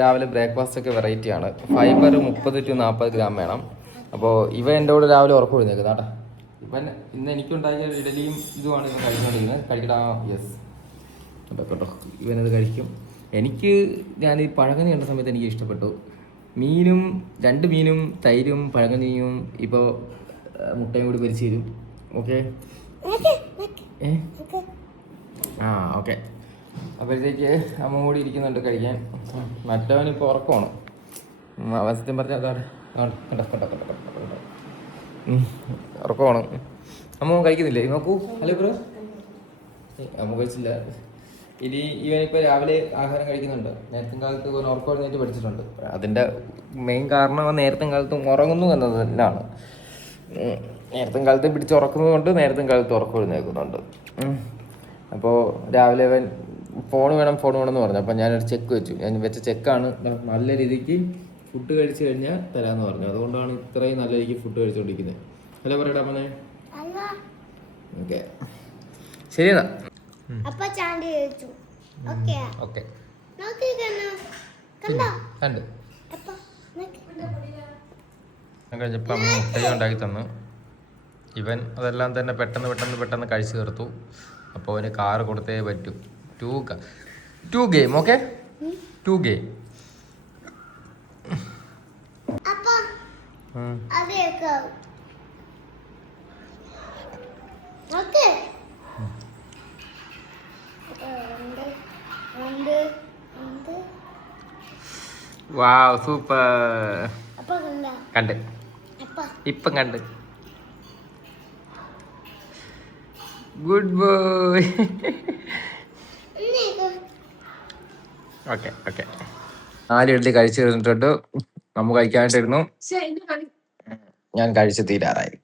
രാവിലെ ബ്രേക്ക്ഫാസ്റ്റ് ഒക്കെ വെറൈറ്റി ആണ്. ഫൈബർ 30 to 40 ഗ്രാം വേണം. അപ്പോൾ ഇവ എൻ്റെ കൂടെ രാവിലെ ഉറക്കം എഴുന്നേക്കുന്നത് കേട്ടോ. ഇവൻ ഇന്ന് എനിക്കുണ്ടാക്കിയ ഇഡലിയും ഇതുമാണ് ഇവൻ കഴിച്ചുകൊണ്ടിരിക്കുന്നത്. കഴിക്കടാ. യെസ് കേട്ടോ, ഇവനത് കഴിക്കും. എനിക്ക് ഞാൻ ഈ പഴങ്കഞ്ഞി കണ്ട സമയത്ത് എനിക്ക് ഇഷ്ടപ്പെട്ടു. മീനും 2 മീനും തൈരും പഴങ്കഞ്ഞിയും ഇപ്പോൾ മുട്ടയും കൂടി പൊരിച്ച് തരും. Okay okay. അപ്പോഴത്തേക്ക് അമ്മ കൂടി ഇരിക്കുന്നുണ്ട് കഴിക്കാൻ. മറ്റവനിപ്പോൾ ഉറക്കമാണ്. അവസരം പറഞ്ഞാൽ ഉറക്കമാണ്. അമ്മ കഴിക്കുന്നില്ലേ? നോക്കൂ. Hello bro. അമ്മ കഴിച്ചില്ല. ഇനി ഇവനിപ്പോൾ രാവിലെ ആഹാരം കഴിക്കുന്നുണ്ട്. നേരത്തെ കാലത്ത് ഉറക്കം എഴുന്നേറ്റ് പഠിച്ചിട്ടുണ്ട്. അതിൻ്റെ മെയിൻ കാരണം നേരത്തെ കാലത്തും ഉറങ്ങുന്നു എന്നത് തന്നെയാണ്. നേരത്തെ കാലത്ത് പിടിച്ചുറക്കുന്നത് കൊണ്ട് നേരത്തെ കാലത്ത് ഉറക്കം എഴുന്നേൽക്കുന്നുണ്ട്. അപ്പോൾ രാവിലെ അവൻ ഫോൺ വേണം എന്ന് പറഞ്ഞു. അപ്പം ഞാനൊരു ചെക്ക് വെച്ചു. ഞാൻ വെച്ച ചെക്കാണ്. നല്ല രീതിക്ക് ഫുഡ് കഴിച്ചു കഴിഞ്ഞാൽ തരാമെന്ന് പറഞ്ഞു. അതുകൊണ്ടാണ് ഇത്രയും നല്ല രീതിക്ക് ഫുഡ് കഴിച്ചുകൊണ്ടിരിക്കുന്നത്. ഹലോ പറയടാ മോനെ. ഓക്കെ ശരി എന്നാ. ഓക്കെ കണ്ട് ഞാൻ കഴിഞ്ഞപ്പോൾ അമ്മ മുട്ടയും ഉണ്ടാക്കി തന്നു. ഇവൻ അതെല്ലാം തന്നെ പെട്ടെന്ന് കഴിച്ചു തീർത്തു. അപ്പോൾ അവന് കാറ് കൊടുത്തേ പറ്റൂ. 2 game. Okay 2 game. Wow super. കണ്ട് ഇപ്പം കണ്ട്. Good boy. ഓക്കെ 4 ഇഡ്ഡലി കഴിച്ചു തീർന്നിട്ടുണ്ട്. നമ്മ കഴിക്കാനായിട്ടിരുന്നു. ഞാൻ കഴിച്ച് തീരാറായി.